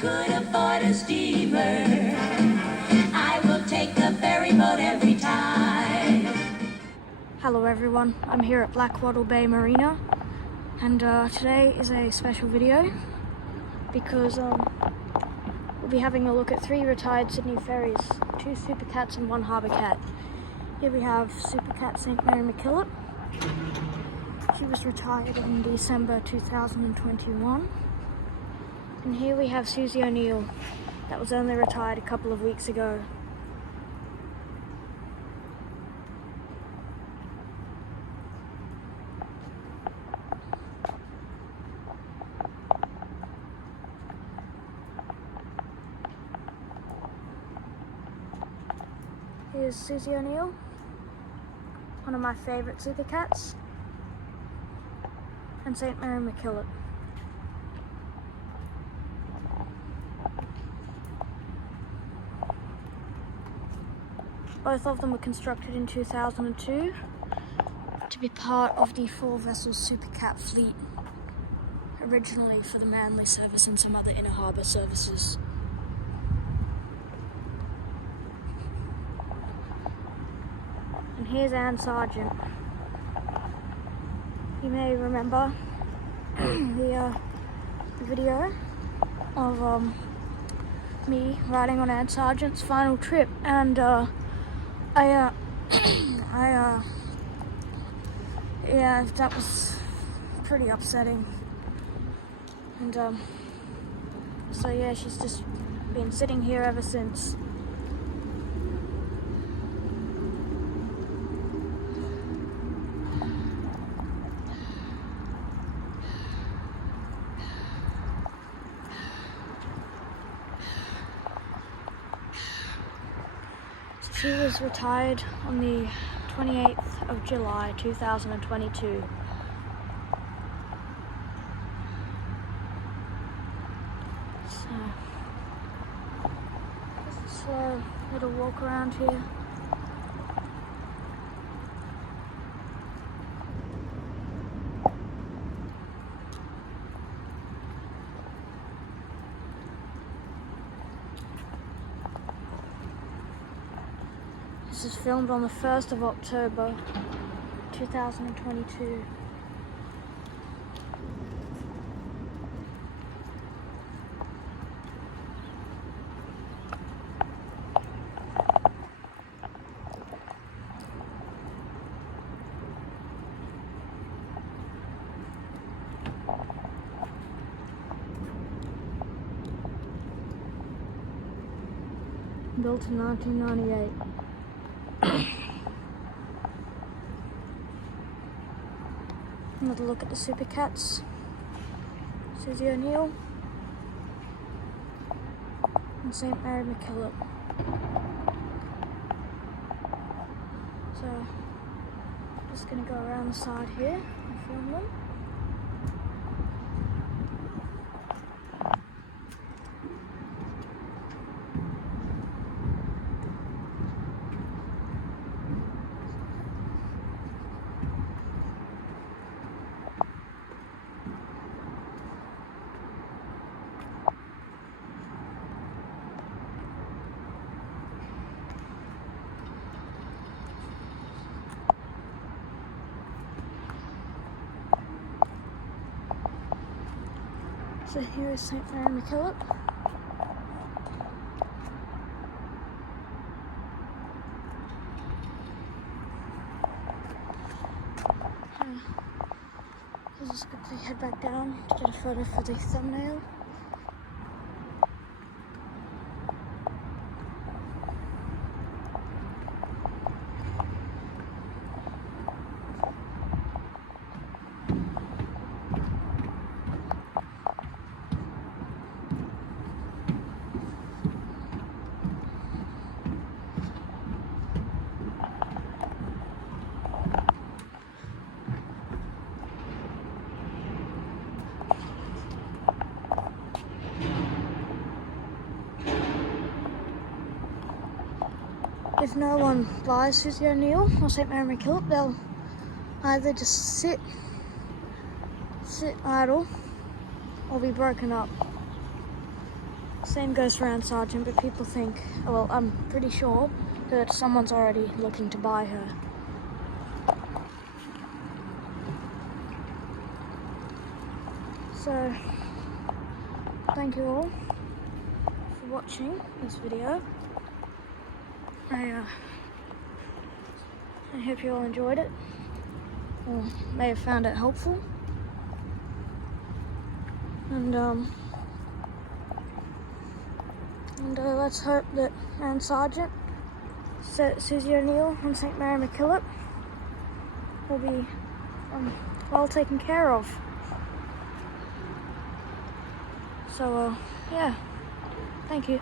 could afford a steamer, I will take the ferry boat every time. Hello everyone, I'm here at Blackwattle Bay Marina, and today is a special video because we'll be having a look at 3 retired Sydney ferries, 2 super cats and 1 harbour cat. Here we have super cat St. Mary MacKillop. She was retired in December 2021. And here we have Susie O'Neill, that was only retired a couple of weeks ago. Here's Susie O'Neill, one of my favourite super cats, and St. Mary MacKillop. Both of them were constructed in 2002 to be part of the 4-vessel super cat fleet, originally for the Manly service and some other inner harbour services. And here's Sargeant. You may remember the video of me riding on Sargeant's final trip, and yeah, that was pretty upsetting. And so yeah, she's just been sitting here ever since. She was retired on the 28th of July 2022. So, just a little walk around here. This is filmed on the 1st of October 2022. Built in 1998. Another look at the super cats. Susie O'Neill and St. Mary MacKillop. So, just gonna go around the side here and film them. So here is St. Mary MacKillop. I'll just quickly head back down to get a photo for the thumbnail. If no one buys Susie O'Neill or St. Mary MacKillop, they'll either just sit idle or be broken up. Same goes for Anne Sargeant, but people think, well, I'm pretty sure that someone's already looking to buy her. So, thank you all for watching this video. I hope you all enjoyed it, or may have found it helpful. And let's hope that Anne Sargeant, Susie O'Neill, and St. Mary MacKillop will be well taken care of. So, yeah, thank you.